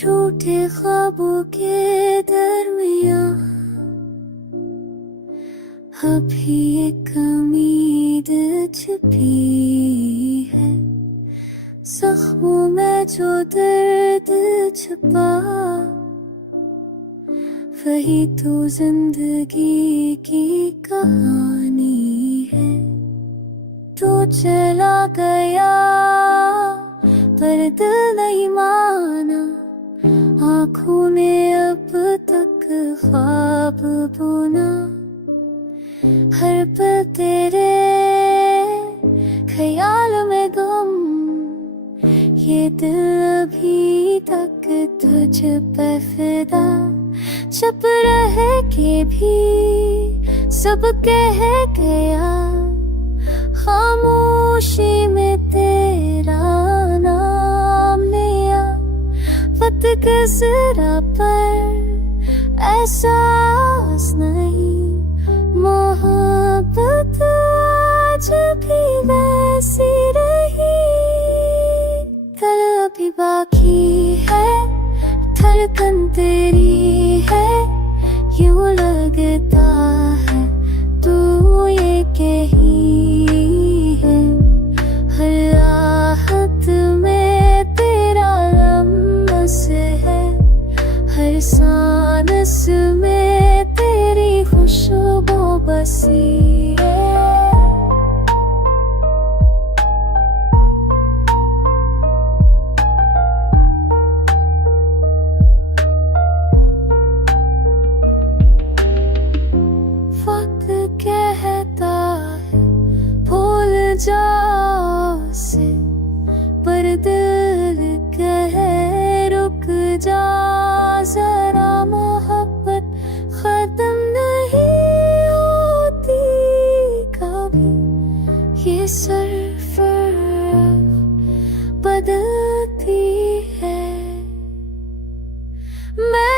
टूटे ख्वाबों के दरमियां अभी एक उम्मीद छिपी है। जख्मों में जो दर्द छुपा वही तो जिंदगी की कहानी है। तो चला गया पर दिल नहीं माना, आँखों ने अब तक ख्वाब बुना। हर पल तेरे ख्याल में गुम, ये दिल अभी तक तुझ पे फिदा। चुप रह के भी सब कह गया, खामोशी में तेरा नाम लिया। वक्त गुज़रा पर एहसास नहीं, मोहब्बत आज भी वैसी रही। कल अभी बाकी है, धड़कन तेरी है, यूं लगता है तू ये कही है। हर आहत में तेरा लम्स है, हर सांस में तेरी खुशबू बसी है। कहता है भूल जाओ से, पर दिल कहे रुक जा जरा। मोहब्बत खत्म नहीं होती कभी, ये सरफराज बदलती है। मैं